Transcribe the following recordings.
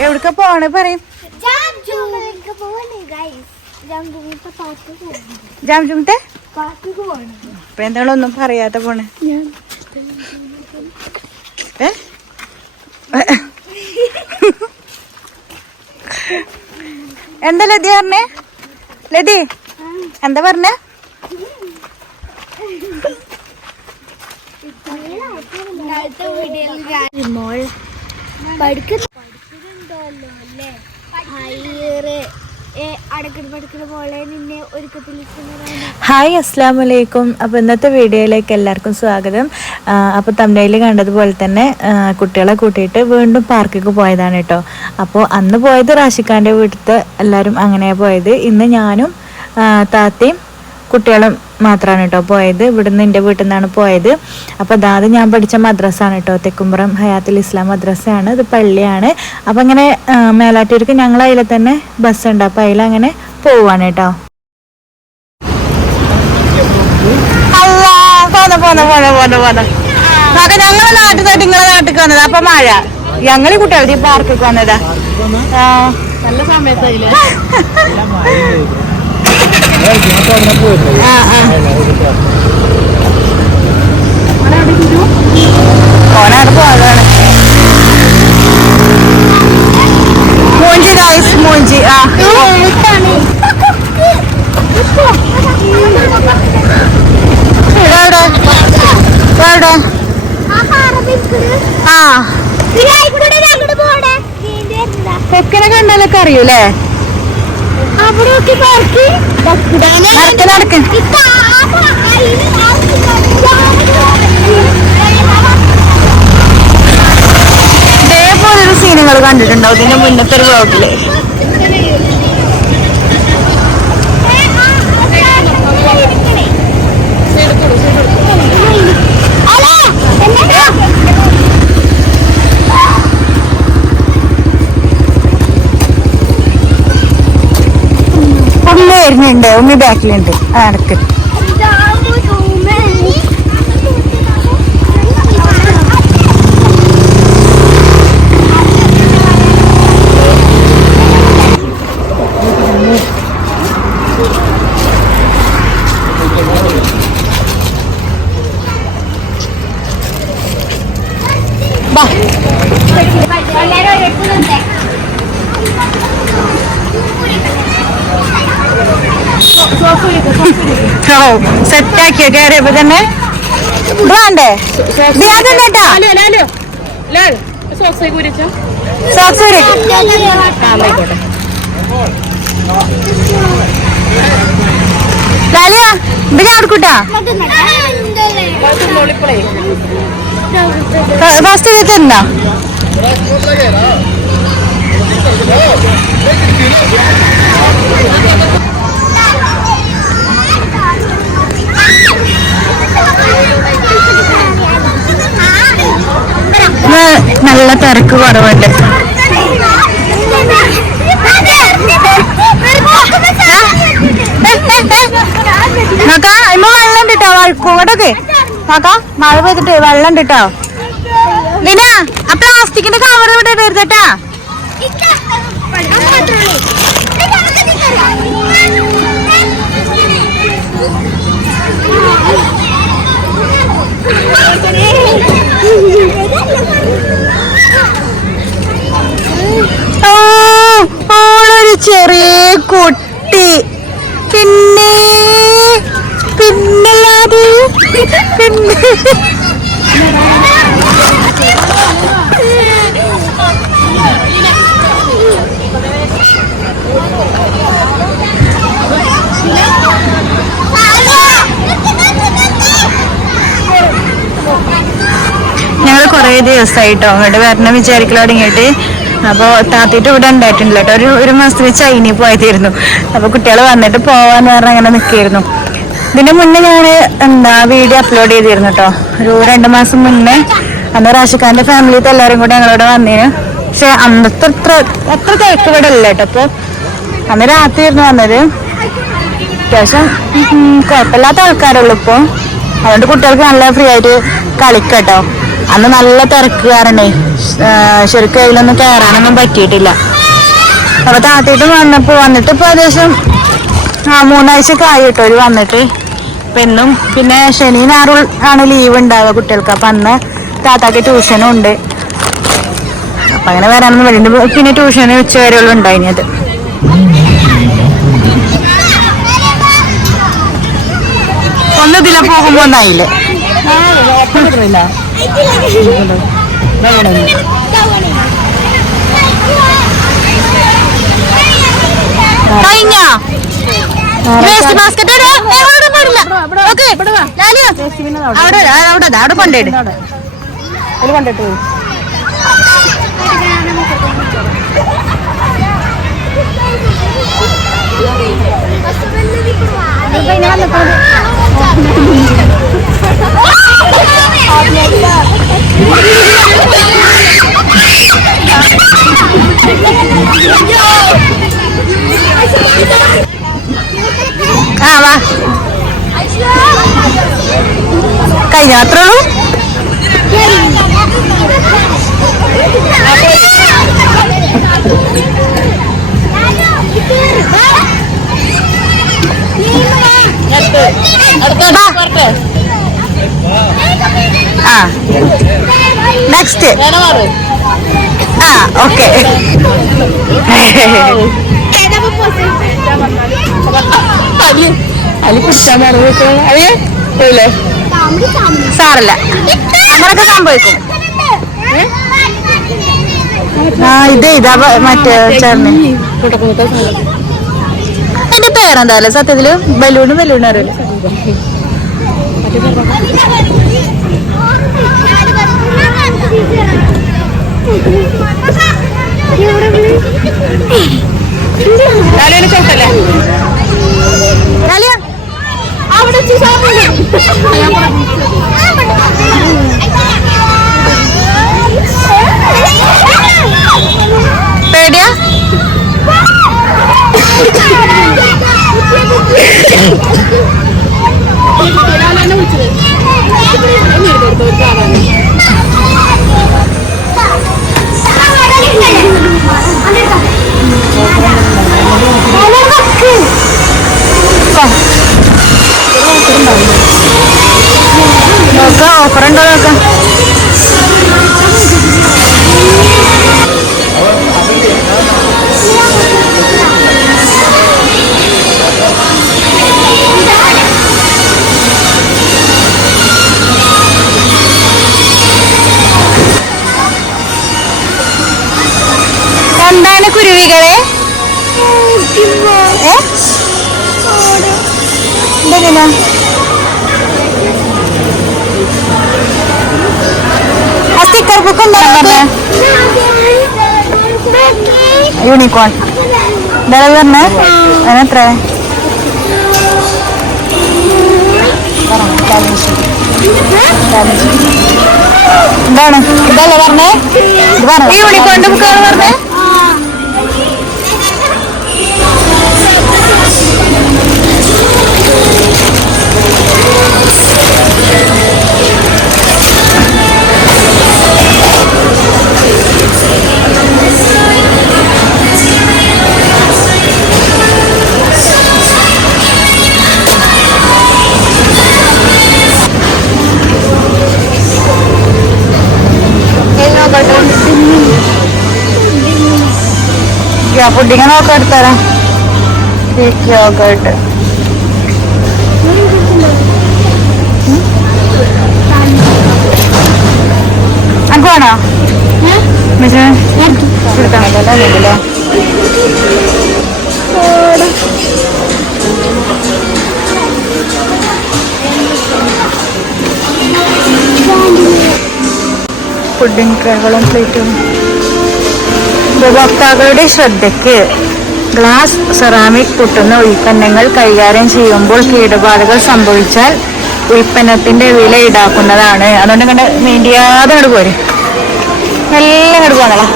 എവിടക്ക പോണ് പറയും? പോവാണ് ഇപ്പൊ എന്താണൊന്നും പറയാത്ത പോണ്. ഏ? എന്താ ലതി പറഞ്ഞേ? ലതി? എന്താ പറഞ്ഞ? മോൾ പഠിക്കുന്നുണ്ടല്ലോ അല്ലേ? ഹായ് അസ്സാം വലൈക്കും അപ്പോൾ ഇന്നത്തെ വീഡിയോയിലേക്ക് എല്ലാവർക്കും സ്വാഗതം. അപ്പോൾ തമിഴയിൽ കണ്ടതുപോലെ തന്നെ കുട്ടികളെ കൂട്ടിയിട്ട് വീണ്ടും പാർക്കിലേക്ക് പോയതാണ് കേട്ടോ. അപ്പോൾ അന്ന് പോയത് റാഷിഖാന്റെ വീട്ടിൽ എല്ലാവരും അങ്ങനെയാ പോയത്. ഇന്ന് ഞാനും താത്തയും കുട്ടികളും മാത്രമാണ് കേട്ടോ പോയത്. ഇവിടുന്ന് എന്റെ വീട്ടിൽ നിന്നാണ് പോയത് അപ്പോൾ അതാത് ഞാൻ പഠിച്ച മദ്രസാണ് കേട്ടോ തെക്കുംപുറം ഹയാത്തുൽ ഇസ്ലാം മദ്രസയാണ്. ഇത് പള്ളിയാണ്. അപ്പോൾ അങ്ങനെ മേലാറ്റൂർക്ക് ഞങ്ങൾ അതിൽ തന്നെ ബസ്സുണ്ട് അപ്പോൾ അതിലങ്ങനെ പോവാണ് കേട്ടോ അല്ലാ പോന്ന പോന്ന പോന്ന പോന്ന പോന്ന. നോക്ക ഞങ്ങളെ നാട്ടിൽ തൊട്ട് നിങ്ങളെ നാട്ടിൽ വന്നതാ. അപ്പൊ മഴ. ഞങ്ങൾ കുട്ടികളുടെ ഈ പാർക്കൊക്കെ വന്നതാ. നല്ല സമയത്തായില്ലേ? ഓനവിടെ പോയതാണ് മൂഞ്ചി ഗൈസ് മൂഞ്ചി ആ ആ കൊക്കിനെ കണ്ടാലൊക്കെ അറിയൂലേ ഇതേപോലൊരു സീനുകൾ കണ്ടിട്ടുണ്ടാവും ഇതിന്റെ മുന്നത്തെ ഒരു വ്ലോഗിൽ ഉമ്മ വരുന്നുണ്ട്. ഉമ്മി ബാക്കിലുണ്ട്. നടക്ക് ബാ ഓ സെറ്റാക്കിയോ കയറിയപ്പോ തന്നെ. വേണ്ടേ? സോക്സ് ലാലിയ ഇത് കൊടുക്കൂട്ടാ ഫസ്റ്റ് ഇത് തന്നാ. നല്ല തിരക്ക് കുറവുണ്ട് നോക്കാ ഇമ്മ വെള്ളം കിട്ടോ വഴക്കൂടൊക്കെ നോക്കാ മഴ പെയ്തിട്ട് വെള്ളം കേട്ടോ ലിന ആ പ്ലാസ്റ്റിക്കിന്റെ കവർ ഇവിടെ ഇടരുതട്ടാ പിന്നെ ഞങ്ങൾ കുറേ ദിവസമായിട്ടോ അങ്ങോട്ട് വരണം വിചാരിക്കലോട് ഇങ്ങോട്ട് അപ്പോൾ താത്തിട്ട് ഇവിടെ ഉണ്ടായിട്ടില്ല കേട്ടോ. ഒരു ഒരു മാസത്തിന് ചൈനയിൽ പോയതായിരുന്നു. അപ്പോൾ കുട്ടികൾ വന്നിട്ട് പോവാന്ന് പറഞ്ഞ് അങ്ങനെ നിൽക്കായിരുന്നു. ഇതിന് മുന്നേ ഞാൻ എന്താ വീഡിയോ അപ്ലോഡ് ചെയ്തിരുന്നു കേട്ടോ ഒരു രണ്ട് മാസം മുന്നേ. അന്ന് റാഷിഖാന്റെ ഫാമിലിത്തെ എല്ലാവരും കൂടെ ഞങ്ങളോട് വന്നിന്. പക്ഷെ അന്നത്തെ അത്ര അത്ര ഇവിടെ കേട്ടോ അപ്പോൾ അന്ന് രാത്രിയായിരുന്നു വന്നത്. അത്യാവശ്യം കുഴപ്പമില്ലാത്ത ആൾക്കാരുള്ളൂ ഇപ്പൊ. അതുകൊണ്ട് കുട്ടികൾക്ക് നല്ല ഫ്രീ ആയിട്ട് കളിക്കട്ടോ. അന്ന് നല്ല തിരക്ക് കാരണേ ശരിക്കും അതിലൊന്നും കയറാനൊന്നും പറ്റിയിട്ടില്ല. അപ്പൊ താത്തിട്ട് വന്നപ്പോ വന്നിട്ട് ഇപ്പൊ ഏകദേശം ആ മൂന്നാഴ്ച കേട്ടോ ഒരു വന്നിട്ട്. ഇന്നും പിന്നെ ശനി ഞായറും ആണ് ലീവ് ഉണ്ടാവുക കുട്ടികൾക്ക്. അപ്പം അന്ന് താത്താക്ക് ട്യൂഷനും ഉണ്ട്. അപ്പം അങ്ങനെ വരാനൊന്നും വരുന്നുണ്ട് പിന്നെ ട്യൂഷന് ഉച്ച വരെയുള്ള ഉണ്ടായിനത് ഒന്നതിലെ പോകുമ്പോൾ പോകുമ്പോ ഒന്നായില്ലേ കഴിഞ്ഞ? ബാസ്കറ്റ് അവിടെ. അവിടെ അവിടെ കൊണ്ടിട്ട് കൊണ്ടിട്ട് ആ വാ. കഴിഞ്ഞ അത്രേ ഉള്ളൂ ആ നെക്സ്റ്റ് ആ ഓക്കെ അതിൽ പിടിച്ചാൽ അല്ലേ പോയില്ലേ? സാറല്ല. അങ്ങനൊക്കെ സംഭവിക്കും. ആ ഇത് ഇതാ മറ്റേ ചേർന്ന് എന്റെ പേരെന്താല്ലേ സത്യത്തിൽ? ബലൂണ് ബലൂൺ അറിയില്ല. നാലേനെ ചോട്ടല്ലേ പേടിയാ? സ്റ്റിക്കർ യൂണിക്കോൺ വില പറഞ്ഞേ? അതിനെത്ര എന്താണ് ഇതല്ലേ പറഞ്ഞേ? ഇത് പറഞ്ഞു? യൂണിക്കോണിന്റെ പറഞ്ഞേ. പുഡിങ് നോക്കാം എടുത്തരാം യോഗട്ട് അനക്ക് വേണോ? മിസ്സിന് കൊടുത്താണല്ലോ അല്ലേ? പ്ലേറ്റും ഉപഭോക്താക്കളുടെ ശ്രദ്ധയ്ക്ക് ഗ്ലാസ് സെറാമിക് പൊട്ടുന്ന ഉൽപ്പന്നങ്ങൾ കൈകാര്യം ചെയ്യുമ്പോൾ കേടുപാടുകൾ സംഭവിച്ചാൽ ഉൽപ്പന്നത്തിന്റെ വില ഈടാക്കുന്നതാണ്. അതുകൊണ്ട് കണ്ട് മീഡിയാതെ കണ്ട് പോരെ. എല്ലാം അങ്ങോട്ട്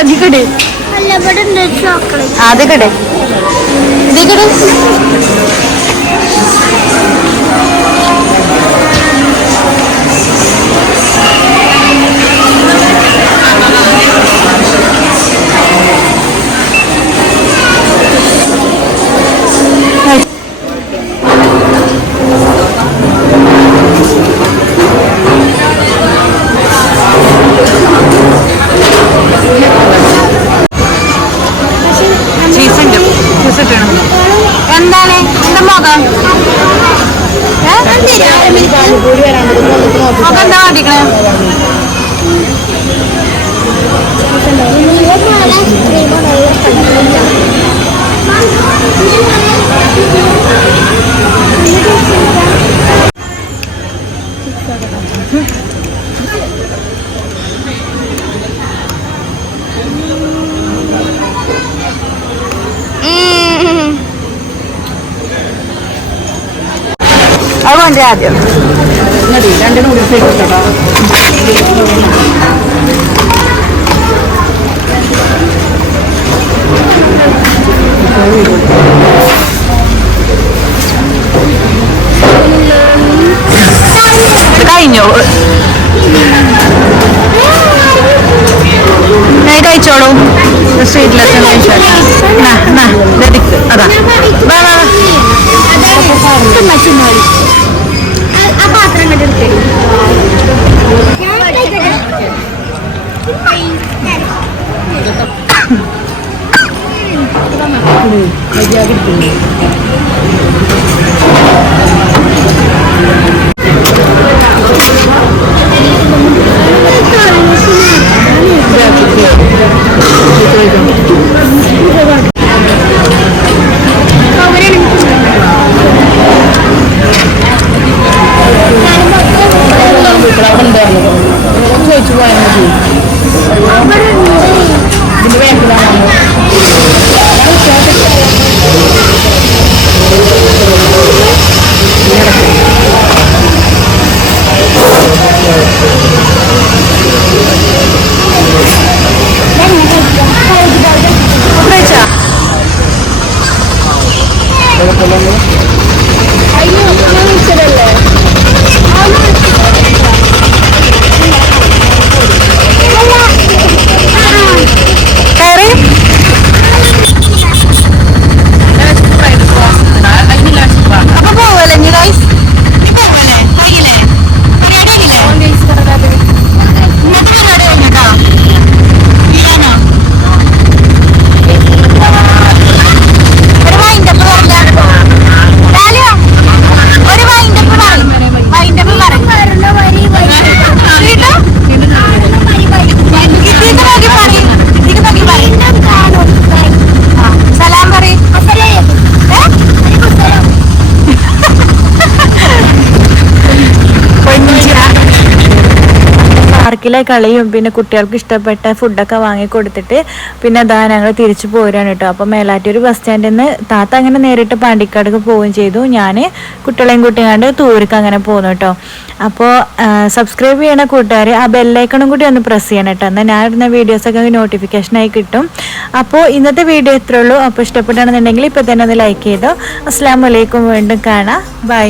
അതിക്കട് അതിക്കട് ഇതിക്കട്. ആദ്യം. ഇത് കഴിച്ചാ അയ്യോ ഞാൻ വിളിച്ചതല്ലേ കയറി അപ്പൊ പോവല്ലേ ഇനി ഗൈസ് പോവല്ലേ പോയില്ലേ പരിപാടി കഴിഞ്ഞില്ലേ ഇന്നത്തെ പരിപാടി കഴിഞ്ഞിട്ടോ ഇല്ലാന്നോ ഒരു വൈൻഡപ്പ് പറഞ്ഞ ഡാലിയോ ഒരു വൈൻഡപ്പ് പറയും വൈൻഡപ്പ് പറയും വരുന്ന വരി വരി കേട്ടോ ഇതിക്ക് നോക്കി പറയും ഇതിക്ക് നോക്കി പറയും കാണും ആ, സലാം പറയും പാർക്കിലെ കളിയും പിന്നെ കുട്ടികൾക്ക് ഇഷ്ടപ്പെട്ട ഫുഡൊക്കെ വാങ്ങി കൊടുത്തിട്ട് പിന്നെ അതാ ഞങ്ങൾ തിരിച്ചു പോരാണ് കേട്ടോ അപ്പോൾ മേലാറ്റൂർ ബസ് സ്റ്റാൻഡിൽ നിന്ന് താത്ത അങ്ങനെ നേരിട്ട് പാണ്ടിക്കാടേക്ക് പോവുകയും ചെയ്തു. ഞാൻ കുട്ടികളെയും കൂട്ടിയാണ്ട് തൂർക്ക് അങ്ങനെ പോകുന്നു കേട്ടോ അപ്പോൾ സബ്സ്ക്രൈബ് ചെയ്യണ കൂട്ടുകാർ ആ ബെല്ലൈക്കണും കൂടി ഒന്ന് പ്രസ് ചെയ്യണം കേട്ടോ എന്നാൽ ഞാൻ ഇടുന്ന വീഡിയോസൊക്കെ നോട്ടിഫിക്കേഷനായി കിട്ടും. അപ്പോൾ ഇന്നത്തെ വീഡിയോ എത്ര ഉള്ളൂ. അപ്പോൾ ഇഷ്ടപ്പെടുകയാണെന്നുണ്ടെങ്കിൽ ഇപ്പോൾ തന്നെ ഒന്ന് ലൈക്ക് ചെയ്തോ. അസ്സാം വലൈക്കും വീണ്ടും കാണാം. ബൈ